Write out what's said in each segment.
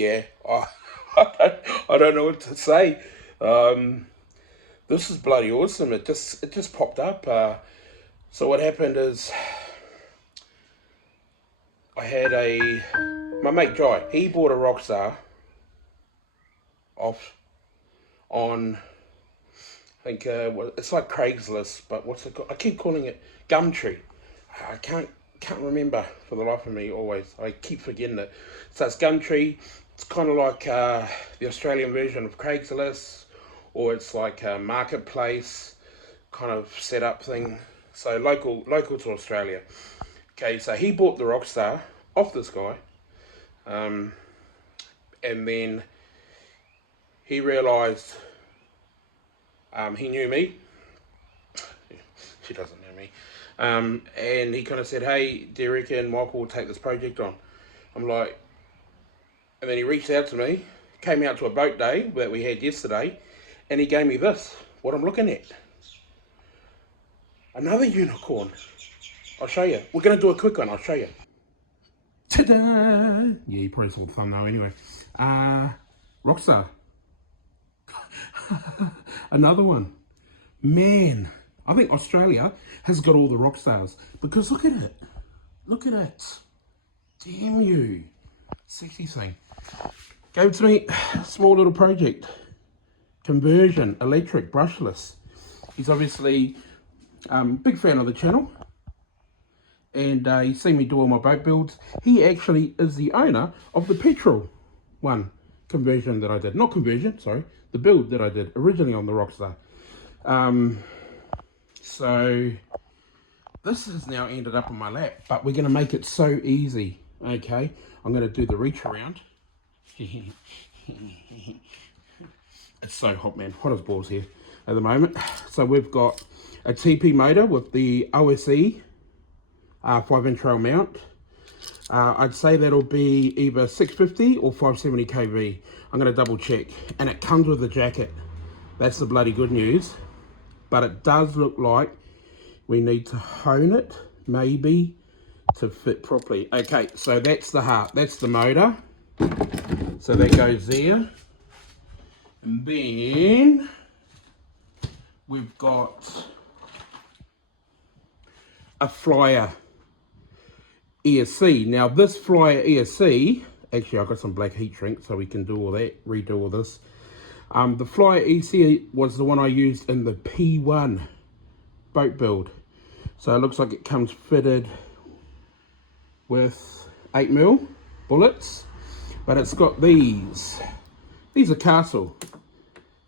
yeah, I don't know what to say. This is bloody awesome. It just popped up. So what happened is I had my mate Jai. He bought a Rockstar off on, I think it's like Craigslist, but what's it called? I keep calling it Gumtree. I can't remember for the life of me. Always, I keep forgetting it. So it's Gumtree. It's kind of like the Australian version of Craigslist, or it's like a marketplace kind of setup thing. So local to Australia. Okay, so he bought the Rockstar off this guy, and then he realised he knew me. She doesn't know me. And he kind of said, "Hey, do you reckon Michael will take this project on?" I'm like, and then he reached out to me, came out to a boat day that we had yesterday, and he gave me this, what I'm looking at. Another unicorn. I'll show you. We're going to do a quick one. I'll show you. Ta-da! Yeah, you probably saw the thumbnail anyway. Rockstar. Another one. Man, I think Australia has got all the rock stars because look at it. Look at it. Damn you. Sexy thing. Gave it to me. Small little project. Conversion, electric, brushless. He's obviously big fan of the channel. And he's seen me do all my boat builds. He actually is the owner of the petrol one conversion that I did. Not conversion, sorry. The build that I did originally on the Rockstar. So this has now ended up on my lap, but we're going to make it so easy. Okay, I'm going to do the reach around. It's so hot, man. Hot as balls here at the moment. So we've got a TP motor with the OSE 5-inch rail mount. I'd say that'll be either 650 or 570 kV. I'm going to double check. And it comes with a jacket. That's the bloody good news. But it does look like we need to hone it, maybe, to fit properly. Okay, so that's the heart. That's the motor. So that goes there. And then we've got a Flyer ESC. Now this Flyer ESC, actually I've got some black heat shrink so we can do all that, redo all this. The Flyer ESC was the one I used in the P1 boat build. So it looks like it comes fitted with 8mm bullets, but it's got these. These are Castle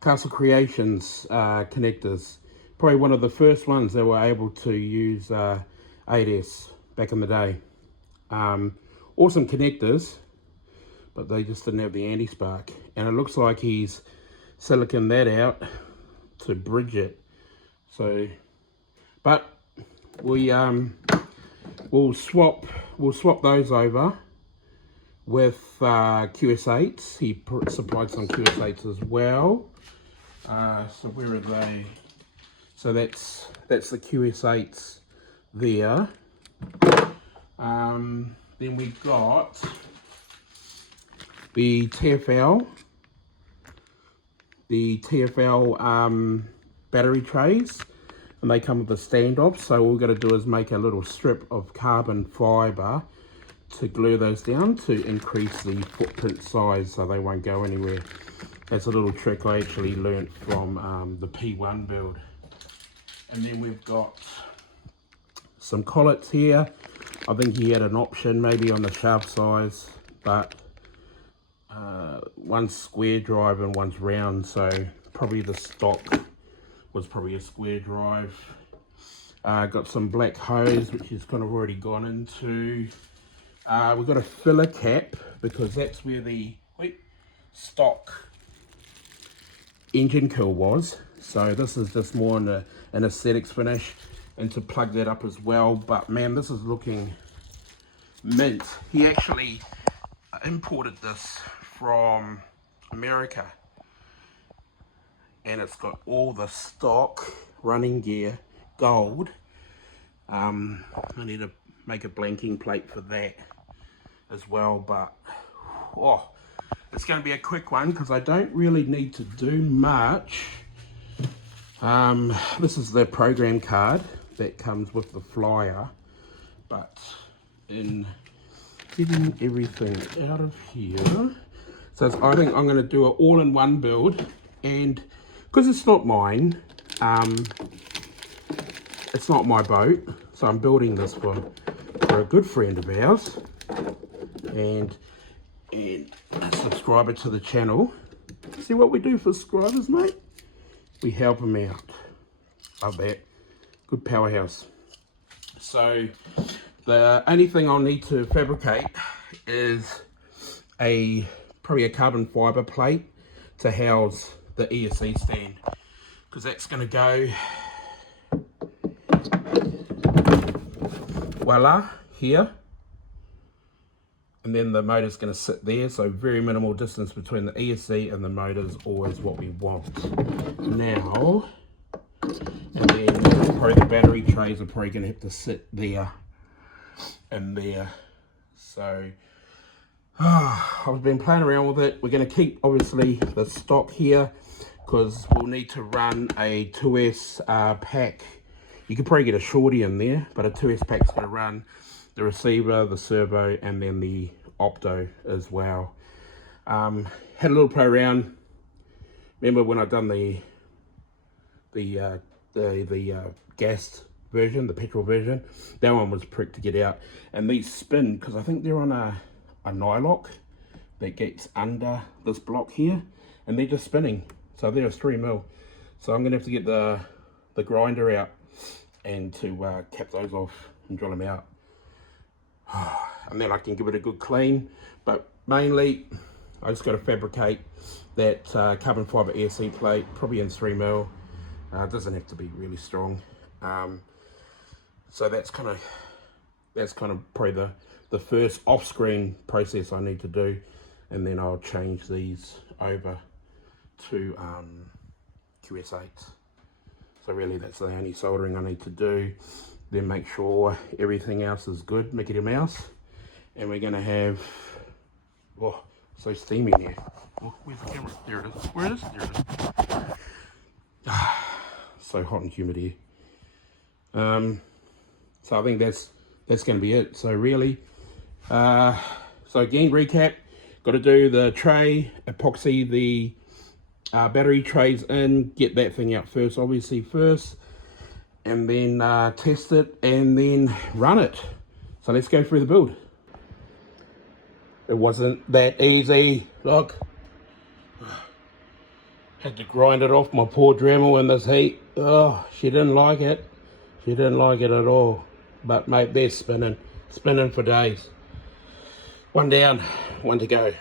Creations connectors. Probably one of the first ones that were able to use 8S back in the day. Awesome connectors, but they just didn't have the anti-spark. And it looks like he's silicon that out to bridge it. So, but we'll swap those over with QS8s. He supplied some QS8s as well. So where are they? So that's the QS8s there. Then we've got the TFL battery trays, and they come with a standoff. So all we're going to do is make a little strip of carbon fibre to glue those down to increase the footprint size so they won't go anywhere. That's a little trick I actually learnt from the P1 build. And then we've got some collets here. I think he had an option maybe on the shaft size, but one's square drive and one's round, so probably the stock was probably a square drive. Got some black hose which is kind of already gone into. We've got a filler cap because that's where the stock engine coil was. So this is just more an aesthetics finish, and to plug that up as well. But man, this is looking mint. He actually imported this from America, and it's got all the stock running gear, gold. I need to make a blanking plate for that as well, but oh, It's going to be a quick one because I don't really need to do much. This is the program card that comes with the flyer, but in getting everything out of here, so I think I'm going to do an all-in-one build, and because it's not mine, it's not my boat, so I'm building this for a good friend of ours and a subscriber to the channel. See what we do for subscribers, mate? We help them out. Love that. Good powerhouse. So the only thing I'll need to fabricate is probably a carbon fiber plate to house the ESC stand, because that's going to go voila here, and then the motor's going to sit there, so very minimal distance between the ESC and the motor is always what we want. Now, and then probably the battery trays are probably going to have to sit there and there. So I've been playing around with it. We're going to keep obviously the stock here because we'll need to run a 2S pack. You could probably get a shorty in there, but a 2S pack's going to run the receiver, the servo, and then the opto as well. Had a little play around. Remember when I done the gas version, the petrol version? That one was prick to get out. And these spin because I think they're on a nylock that gets under this block here, and they're just spinning. So there's 3mm. So I'm gonna have to get the grinder out and to cap those off and drill them out. And then I can give it a good clean. But mainly, I just got to fabricate that carbon fiber ESC plate, probably in 3mm. It doesn't have to be really strong. So that's kind of probably the first off-screen process I need to do, and then I'll change these over to QS8. So really that's the only soldering I need to do. Then make sure everything else is good, Mickey Mouse. And we're gonna have, oh, so steamy here. Oh, where's the camera? There it is. Where it is? There it is. So hot and humid here. So I think that's gonna be it. So really, so again, recap, got to do the tray, epoxy the battery trays in, get that thing out first, obviously first, and then test it and then run it. So let's go through the build. It wasn't that easy. Look, had to grind it off my poor Dremel in this heat. Oh, she didn't like it. She didn't like it at all. But mate, they're spinning for days. One down, one to go.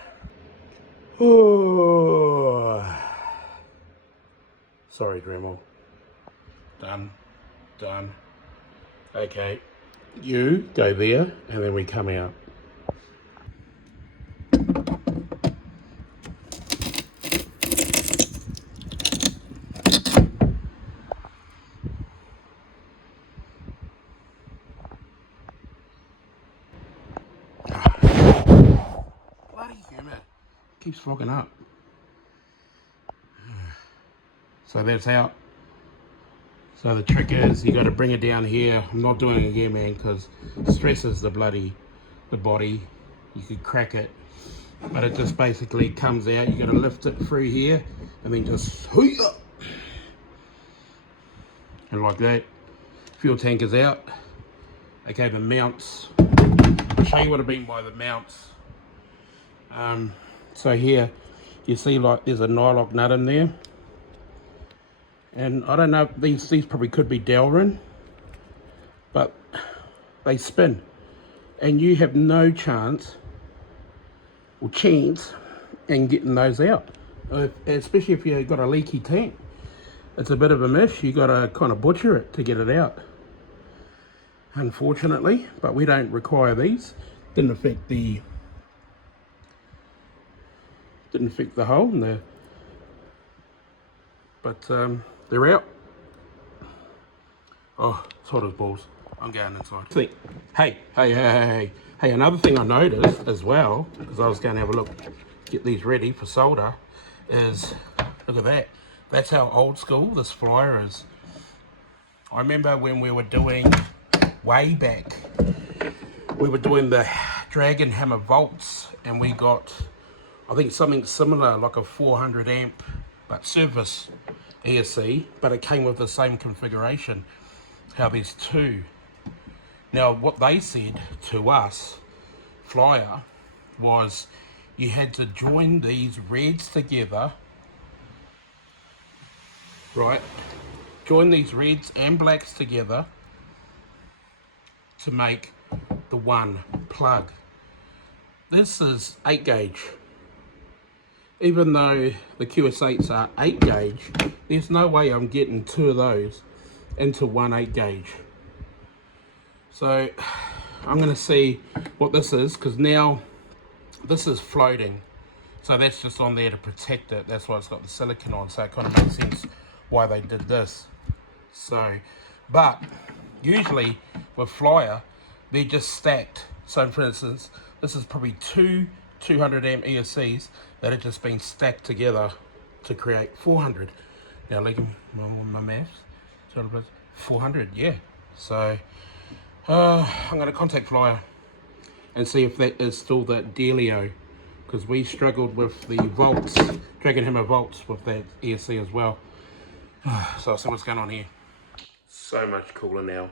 Oh, sorry Dremel. Done. Okay, you go there and then we come out. Bloody humid. Keeps fogging up. So that's out. So the trick is you got to bring it down here. I'm not doing it again, man, because it stresses the body. You could crack it, but it just basically comes out. You got to lift it through here and then just and like that. Fuel tank is out. Okay, the mounts. I'll show you what I mean by the mounts. So here you see like there's a nylock nut in there. And I don't know, these probably could be Delrin, but they spin. And you have no chance in getting those out. Especially if you've got a leaky tank. It's a bit of a mess. You got to kind of butcher it to get it out. Unfortunately, but we don't require these. Didn't affect the hole in there. But they're out. Oh, it's hot as balls. I'm going inside. Hey, another thing I noticed as well, because I was going to have a look get these ready for solder is, look at that. That's how old school this flyer is. I remember when we were doing, way back, we were doing the Dragon Hammer Volts, and we got, I think, something similar, like a 400 amp, but surface ESC, but it came with the same configuration, how there's two. Now, what they said to us, flyer, was you had to join these reds together, right? Join these reds and blacks together to make the one plug. This is 8 gauge. Even though the QS8s are 8 gauge, there's no way I'm getting two of those into one 8 gauge. So I'm going to see what this is, because now this is floating. So that's just on there to protect it. That's why it's got the silicone on. So it kind of makes sense why they did this. So, but usually with flyer, they're just stacked. So for instance, this is probably two 200 amp ESCs that have just been stacked together to create 400. Now look at my maths. 400, yeah. So I'm going to contact flyer and see if that is still that dealio, because we struggled with the Volts, Dragon Hammer Volts, with that ESC as well. So I'll see what's going on here. So much cooler now.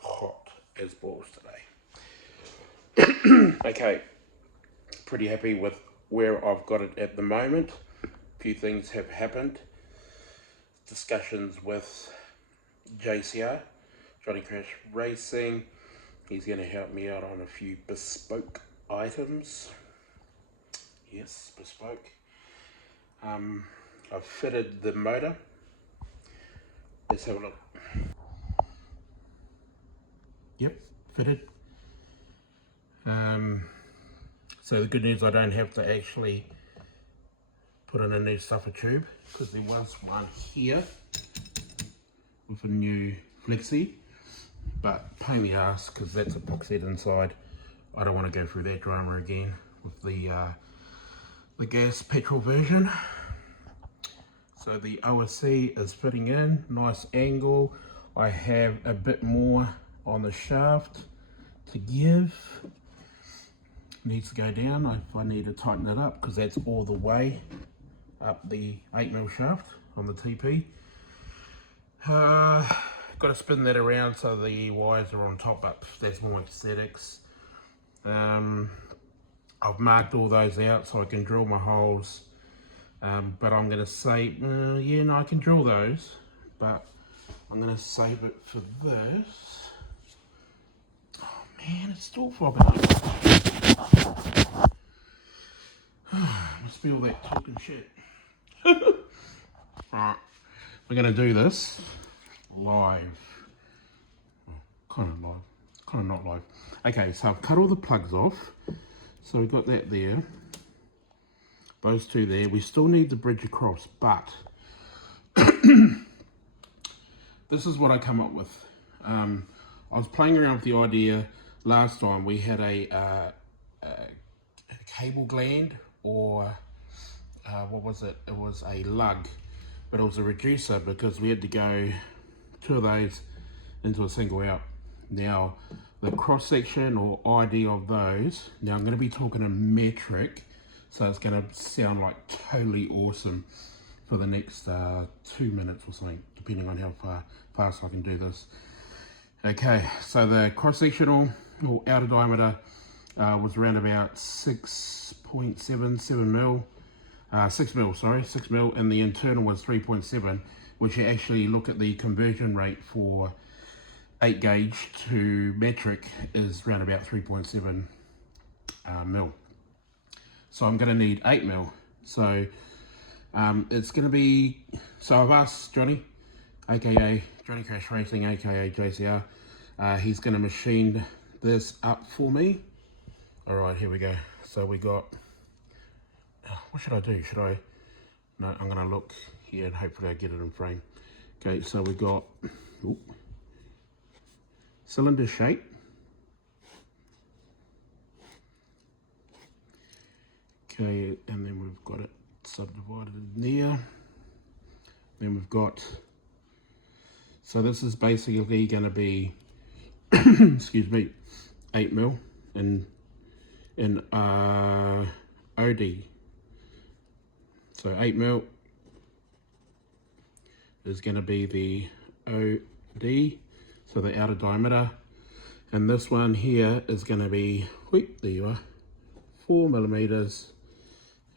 Hot as balls today. Okay, pretty happy with where I've got it at the moment. A few things have happened. Discussions with JCR, Johnny Crash Racing. He's going to help me out on a few bespoke items. Yes, bespoke. I've fitted the motor. Let's have a look. Yep, fitted. So the good news, I don't have to actually put in a new stuffer tube, because there was one here with a new flexi, but pain in the ass because that's epoxied inside. I don't want to go through that drama again with the gas petrol version. So the OSC is fitting in, nice angle. I have a bit more on the shaft to give. Needs to go down if I need to tighten it up, because that's all the way up the 8mm shaft on the TP. Got to spin that around so the wires are on top, but that's more aesthetics. I've marked all those out so I can drill my holes, but I'm going to say, yeah, no, I can drill those, but I'm going to save it for this. Oh man, it's still flopping up. Must be all that talking shit. Alright, we're going to do this live. Kind of live, kind of not live. Okay, so I've cut all the plugs off. So we've got that there. Those two there. We still need the bridge across, but this is what I come up with. I was playing around with the idea last time. We had a cable gland, or what was it? It was a lug, but it was a reducer, because we had to go two of those into a single out. Now the cross section or ID of those, now I'm going to be talking in metric, so it's going to sound like totally awesome for the next 2 minutes or something, depending on how fast I can do this. Okay, so the cross sectional or outer diameter was around about 6.77 mil, 6 mil, sorry, 6 mil, and the internal was 3.7, which you actually look at the conversion rate for 8 gauge to metric is around about 3.7 mil. So I'm going to need 8 mil. So it's going to be, so I've asked Johnny, aka Johnny Crash Racing, aka JCR, he's going to machine this up for me. All right, here we go. So we got, what should I do? Should I, no, I'm going to look here and hopefully I get it in frame. Okay, so we got, cylinder shape. Okay, and then we've got it subdivided in there. Then we've got, so this is basically going to be, excuse me, 8mm in OD. So 8mm is going to be the OD, so the outer diameter, and this one here is going to be, wait, there you are, 4mm,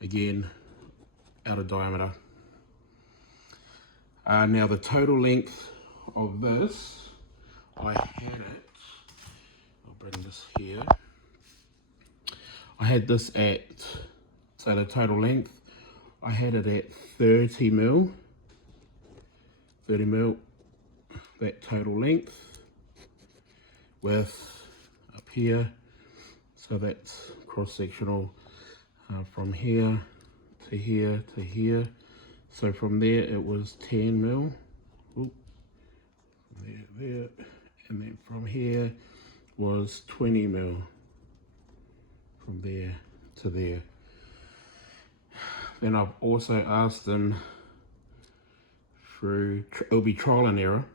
again, outer diameter. Now the total length of this, I had it, I'll bring this here, I had this at, so the total length, I had it at 30mm, that total length, with up here, so that's cross-sectional from here to here to here. So from there it was 10mm, there, and then from here was 20mm, from there to there. Then I've also asked them through, it'll be trial and error,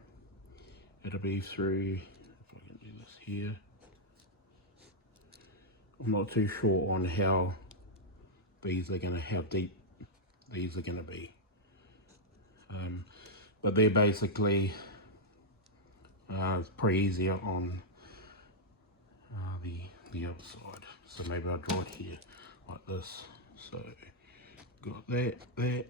it'll be through, if I can do this here, I'm not too sure on how these are gonna, how deep these are gonna be. But they're basically pretty easier on the other side. So maybe I'll draw it here like this. So got that. Okay,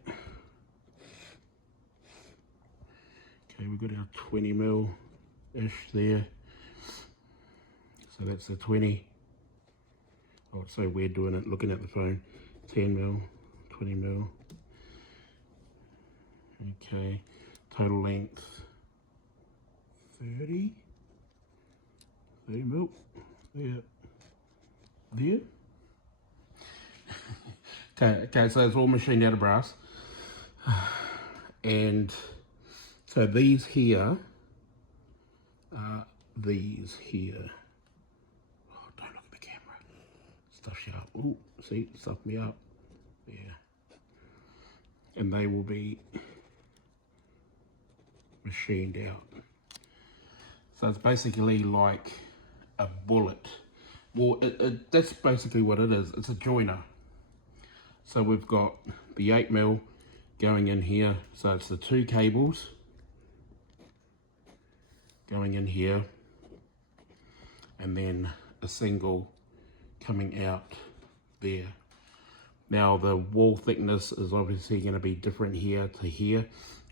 we've got our 20mm-ish there. So that's the 20. Oh, it's so weird doing it, looking at the phone. 10mm, 20mm. Okay, total length 30mm, there. Okay, so it's all machined out of brass. And so these here, oh, don't look at the camera. Stuff you up. Ooh, see, stuff me up. Yeah. And they will be machined out. So it's basically like a bullet. Well, that's basically what it is. It's a joiner. So we've got the 8mm going in here. So it's the two cables going in here, and then a single coming out there. Now the wall thickness is obviously going to be different here to here,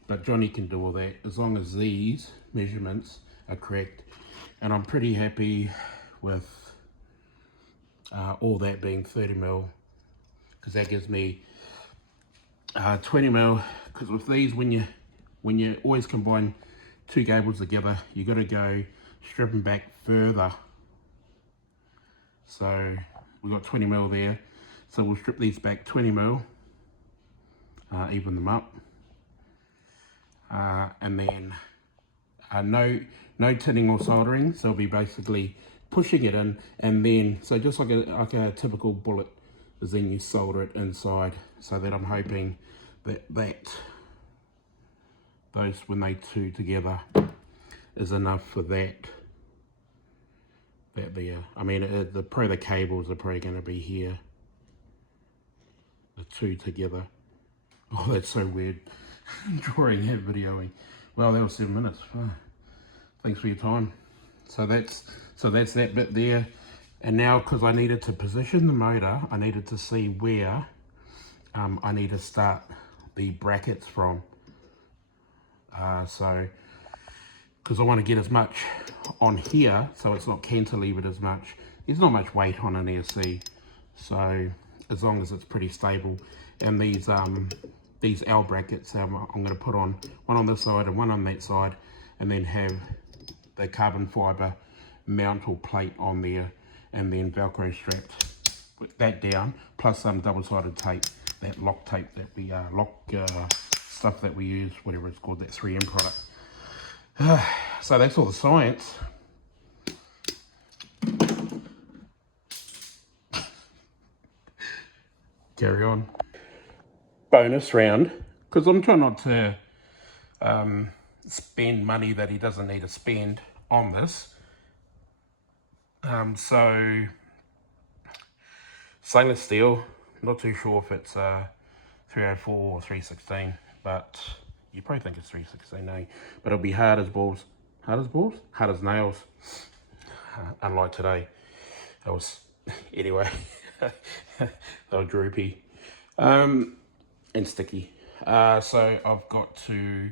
but Johnny can do all that as long as these measurements are correct. And I'm pretty happy with all that being 30mm, because that gives me 20mm. Because with these, when you always combine two cables together, you got to go stripping back further. So we've got 20mm there, so we'll strip these back 20mm, even them up, and then no tinning or soldering. So we'll be basically pushing it in, and then so just like a typical bullet is, then you solder it inside. So that I'm hoping that those, when they two together, is enough for that there. I mean, the cables are probably going to be here, the two together. Oh, that's so weird. Drawing and videoing. Well, that was 7 minutes. Oh, thanks for your time. So that's that bit there. And now, because I needed to position the motor, I needed to see where I need to start the brackets from. So, because I want to get as much on here, so it's not cantilevered as much. There's not much weight on an ESC, so as long as it's pretty stable. And these L brackets, I'm going to put on one on this side and one on that side, and then have the carbon fiber mount or plate on there, and then Velcro strapped with that down, plus some double-sided tape, that lock tape that we stuff that we use, whatever it's called, that 3M product. So that's all the science. carry on. Bonus round, because I'm trying not to spend money that he doesn't need to spend on this. So stainless steel, not too sure if it's 304 or 316, but you probably think it's 316, eh? But it'll be hard as balls. Hard as balls? Hard as nails. Unlike today. That was, anyway, they were droopy. And sticky. So I've got to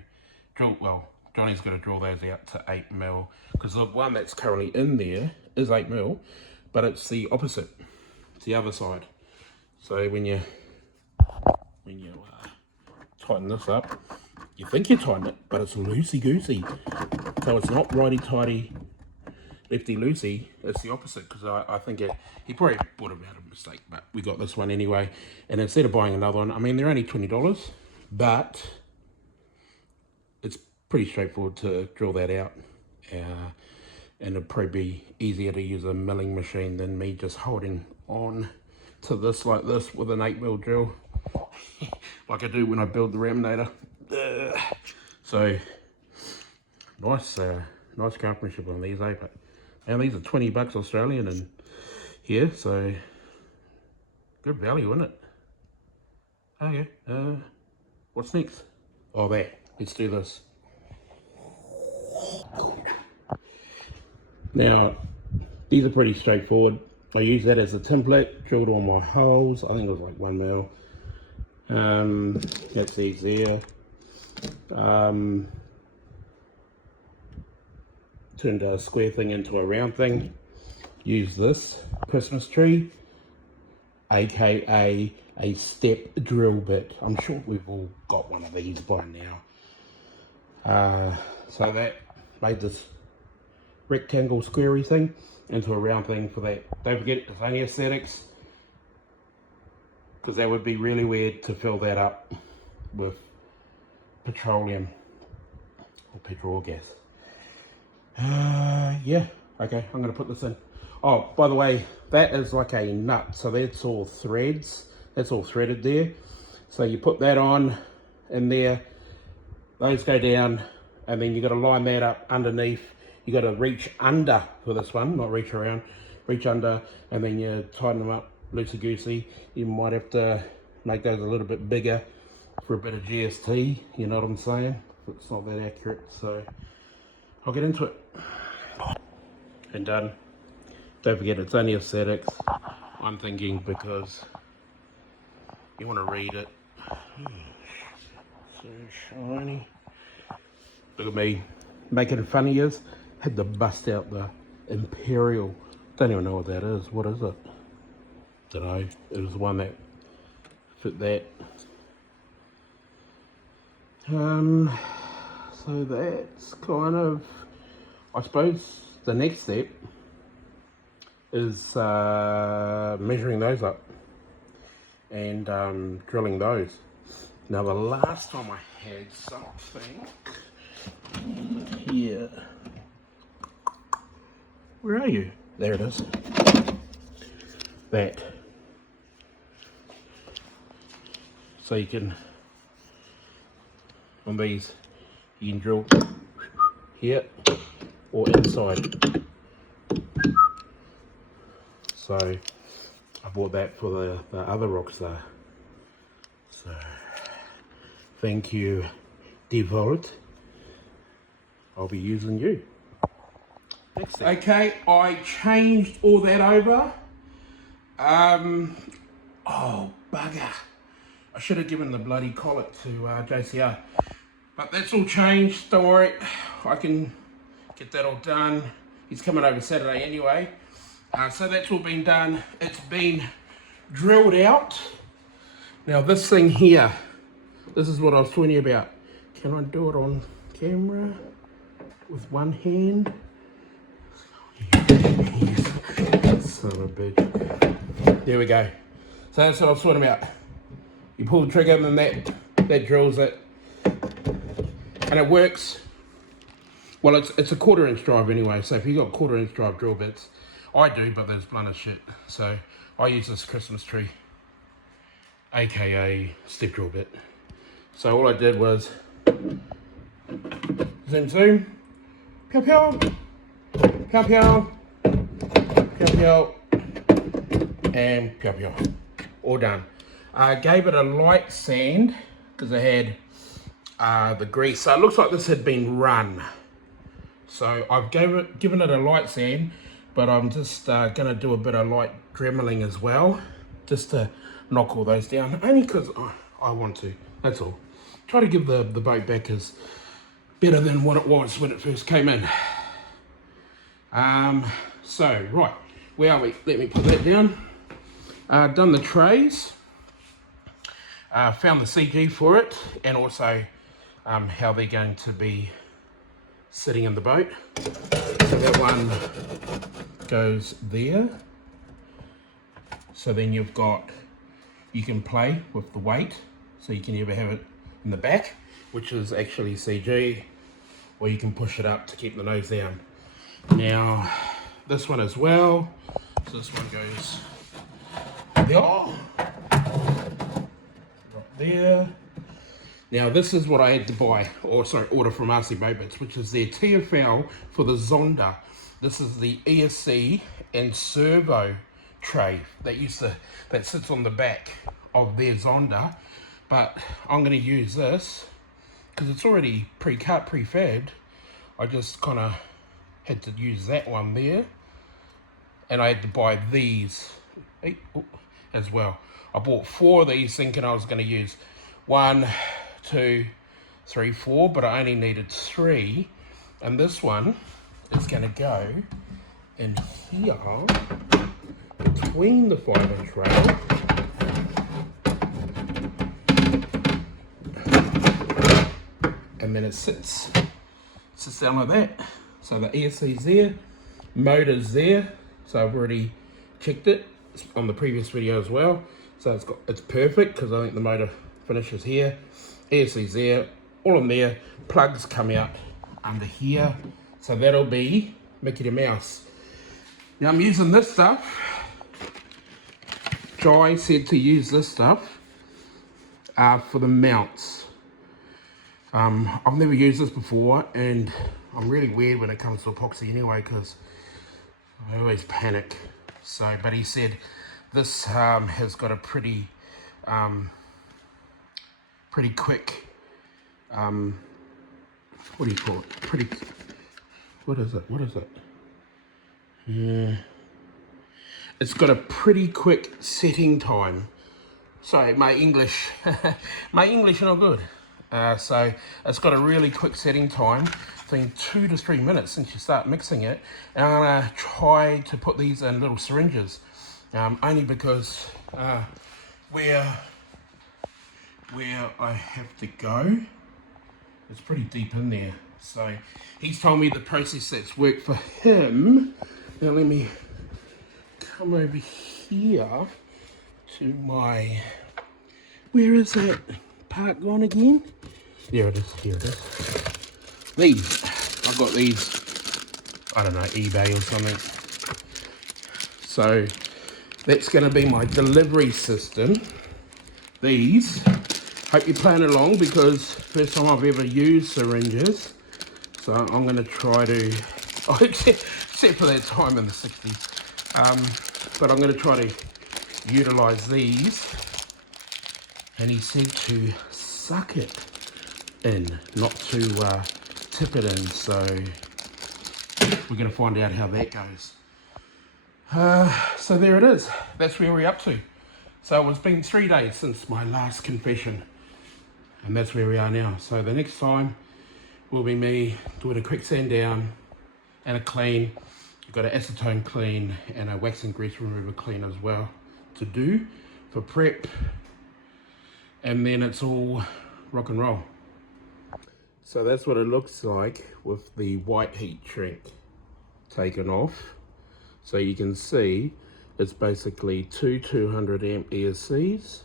drill, well, Johnny's got to drill those out to 8mm, because the one that's currently in there is 8mm, but it's the opposite. It's the other side. So when you tighten this up, you think you tighten it, but it's loosey-goosey. So it's not righty-tighty, lefty-loosey, it's the opposite, because I think he probably bought about a mistake, but we got this one anyway. And instead of buying another one, I mean, they're only $20, but it's pretty straightforward to drill that out. And it'd probably be easier to use a milling machine than me just holding on to this like this with an 8mm drill, like I do when I build the Raminator. So, nice craftsmanship on these, eh? And these are $20 Australian and here, so good value, isn't it? Okay, what's next? Oh, that. Let's do this. Now, these are pretty straightforward. I use that as a template, drilled all my holes. I think it was like 1mm. That's these there. Turned a square thing into a round thing. Use this Christmas tree, aka a step drill bit. I'm sure we've all got one of these by now. So that made this rectangle squarey thing into a round thing for that. Don't forget, it's only aesthetics, because that would be really weird to fill that up with petroleum or petrol or gas. Yeah, okay, I'm gonna put this in. Oh, by the way, that is like a nut, so that's all threads. That's all threaded there. So you put that on in there, those go down, and then you got to line that up underneath. You got to reach under for this one, not reach around, reach under, and then you tighten them up loosey-goosey. You might have to make those a little bit bigger for a bit of GST, you know what I'm saying? It's not that accurate, so I'll get into it. And done. Don't forget, it's only aesthetics. I'm thinking because you want to read it. So shiny. Look at me, making fun of yous. Had to bust out the Imperial. Don't even know what that is. What is it? Don't know. It was the one that fit that. So that's kind of, I suppose, the next step is measuring those up and drilling those. Now the last time I had something here, where are you? There it is. That. So you can, on these, you can drill here or inside. So I bought that for the other Rockstar. So thank you, DeVault. I'll be using you. Next thing. Okay, I changed all that over. Oh bugger. I should have given the bloody collet to JCR. But that's all changed, don't worry. I can get that all done. He's coming over Saturday anyway. So that's all been done. It's been drilled out. Now this thing here, this is what I was talking to you about. Can I do it on camera with one hand? Son of a bitch. There we go. So that's what I was talking about. You pull the trigger and then that drills it. And it works. Well, it's a 1/4 inch drive anyway, so if you got 1/4 inch drive drill bits, I do, but there's blunt as shit. So I use this Christmas tree. aka step drill bit. So all I did was zoom, pow pow, pow pow, pow pow, and pow pow. All done. I gave it a light sand because I had the grease. So it looks like this had been run. So I've given it a light sand, but I'm just going to do a bit of light dremeling as well, just to knock all those down, only because I want to, that's all. Try to give the boat back as better than what it was when it first came in. So, right, where are we? Let me put that down. Done the trays, found the CG for it, and also how they're going to be sitting in the boat. So that one goes there. So then you can play with the weight. So you can either have it in the back, which is actually CG, or you can push it up to keep the nose down. Now, this one as well. So this one goes there, right there. Now this is what I had to buy, or sorry, order from RC Boat Bits, which is their TFL for the Zonda. This is the ESC and servo tray that sits on the back of their Zonda, but I'm going to use this because it's already pre-cut, pre-fabbed. I just kind of had to use that one there, and I had to buy these as well. I bought 4 of these thinking I was going to use 1, 2, 3, 4, but I only needed 3, and this one is going to go in here between the 5-inch rail and then it sits down like that. So the ESC's there, motor's there, so I've already checked it on the previous video as well. So it's perfect because I think the motor finishes here. ESC's there, all in there. Plugs come out under here, so that'll be Mickey the Mouse. Now I'm using this stuff. Jai said to use this stuff for the mounts. I've never used this before, and I'm really weird when it comes to epoxy anyway, because I always panic. So, but he said this has got a pretty quick, what do you call it? What is it? Yeah. It's got a pretty quick setting time. Sorry, my English not good. So it's got a really quick setting time, between 2 to 3 minutes since you start mixing it. And I'm gonna try to put these in little syringes, only because where I have to go, it's pretty deep in there. So he's told me the process that's worked for him. Now let me come over here to my, where is that part gone again? There it is, here it is. These, I've got these, I don't know, eBay or something. So that's going to be my delivery system. These, hope you're playing along, because first time I've ever used syringes. So I'm going to try to, except for that time in the 60s. But I'm going to try to utilize these. And he said to suck it in, not to tip it in. So we're going to find out how that goes. So there it is. That's where we're up to. So it's been 3 days since my last confession, and that's where we are now. So the next time will be me doing a quick sand down and a clean. I've got an acetone clean and a wax and grease remover clean as well to do for prep, and then it's all rock and roll. So that's what it looks like with the white heat shrink taken off. So you can see it's basically 2 200 amp ESCs.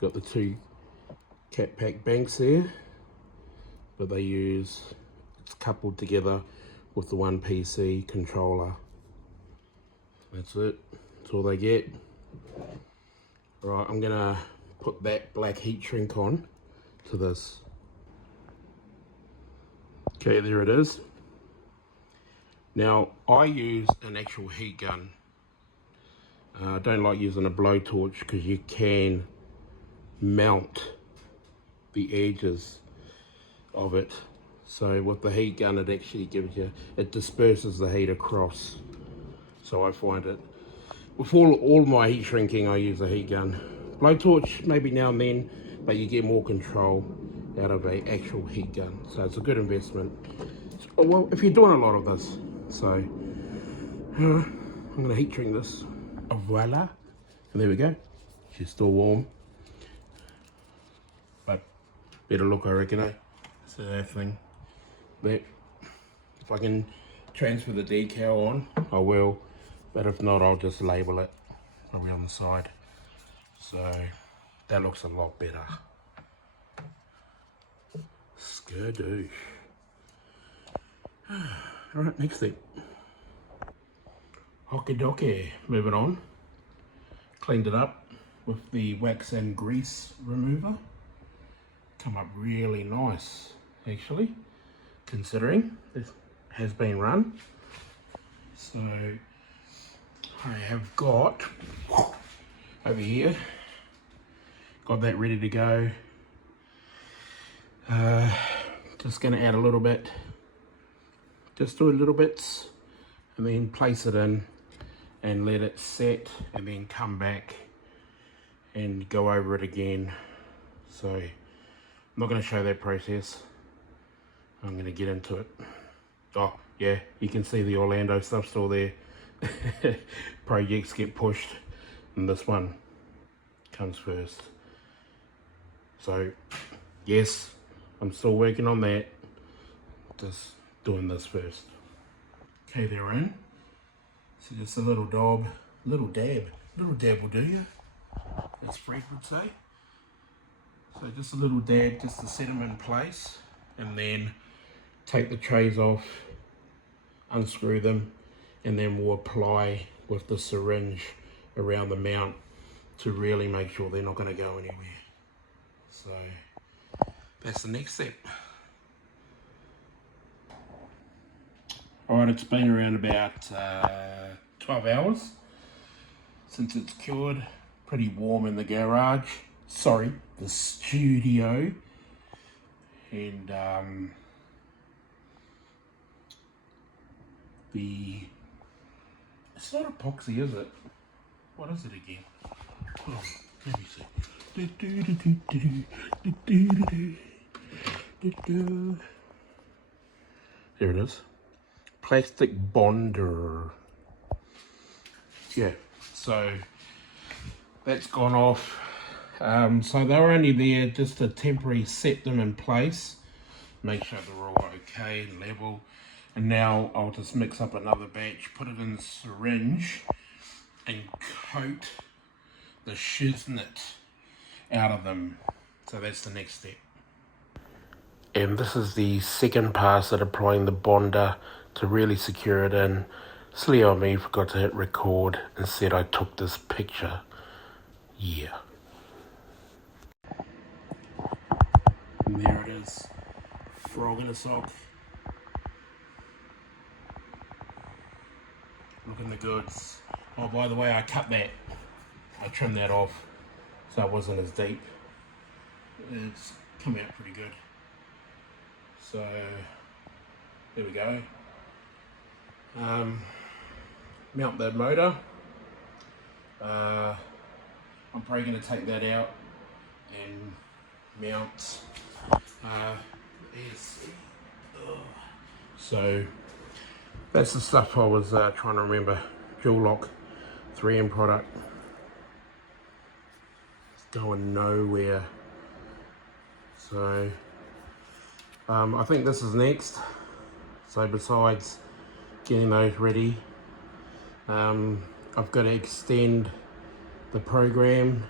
Got the 2 cat pack banks there, but they use, it's coupled together with the 1 PC controller. That's it, that's all they get. Right, I'm gonna put that black heat shrink on to this. Okay, there it is. Now, I use an actual heat gun. I don't like using a blowtorch because you can mount the edges of it. So with the heat gun, it actually gives you, it disperses the heat across. So I find it, with all my heat shrinking, I use a heat gun. Blowtorch maybe now and then, but you get more control out of an actual heat gun. So it's a good investment. Well, if you're doing a lot of this. So I'm gonna heat shrink this. Voila. And there we go. She's still warm. But better look, I reckon, eh? So that thing. But if I can transfer the decal on, I will. But if not, I'll just label it probably on the side. So that looks a lot better. Skadoosh. Alright, next thing. Hockey dokie. Moving on. Cleaned it up with the wax and grease remover. Come up really nice, actually, considering it has been run. So I have got over here, got that ready to go. Just going to add a little bit, just do a little bits, and then place it in and let it set, and then come back and go over it again. So I'm not going to show that process. I'm going to get into it. Oh yeah, you can see the Orlando stuff still there. Projects get pushed, and this one comes first. So yes, I'm still working on that. Just doing this first. Okay, they're in. So just a little dab will do you. That's Fred would say. So just a little dab just to set them in place, and then take the trays off, unscrew them, and then we'll apply with the syringe around the mount to really make sure they're not going to go anywhere. So that's the next step. Alright, it's been around about 12 hours since it's cured. Pretty warm in the garage. Sorry, the studio. And it's not epoxy, is it? What is it again? Oh, let me see. There it is. Plastic bonder. Yeah, so that's gone off. So they were only there just to temporarily set them in place, make sure they're all okay and level. And now I'll just mix up another batch, put it in the syringe, and coat the shiznit out of them. So that's the next step. And this is the second pass at applying the bonder to really secure it in. Silly on me, forgot to hit record and said I took this picture. Yeah. And there it is. Frog in a sock. Looking the goods. Oh, by the way, I cut that. I trimmed that off so it wasn't as deep. It's come out pretty good. So there we go. Mount the motor. I'm probably going to take that out and mount so that's the stuff I was trying to remember. Dual lock 3M product. It's going nowhere. So I think this is next. So besides getting those ready, I've got to extend the program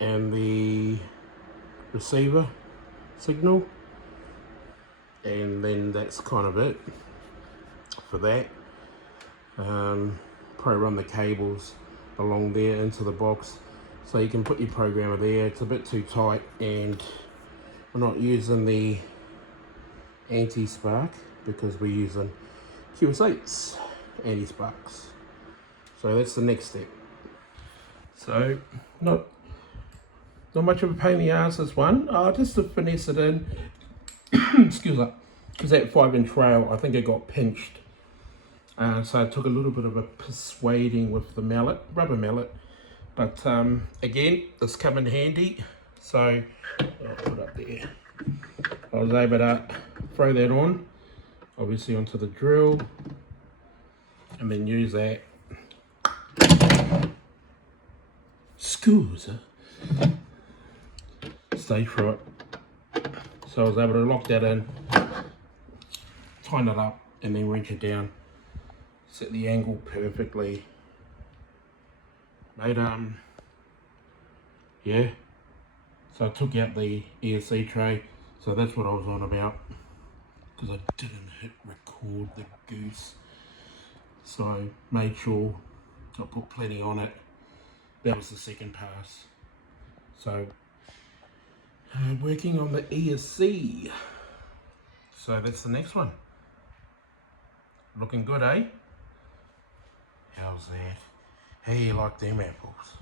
and the receiver signal, and then that's kind of it for that. Probably run the cables along there into the box, So you can put your programmer there. It's a bit too tight, and we're not using the anti-spark because we're using QS8's anti-sparks. So that's the next step. So not much of a pain in the ass, this one. Just to finesse it in, excuse me, because that 5-inch rail, I think it got pinched. So I took a little bit of a persuading with the mallet, rubber mallet. But again, this come in handy. So I'll put it up there. I was able to throw that on, obviously onto the drill, and then use that scusa stay through it. So I was able to lock that in, tighten it up, and then wrench it down, set the angle perfectly. Made yeah. So I took out the ESC tray. So that's what I was on about, because I didn't hit record the goose. So I made sure I put plenty on it. That was the second pass. So working on the ESC. So that's the next one. Looking good, eh? How's that? How you like them apples?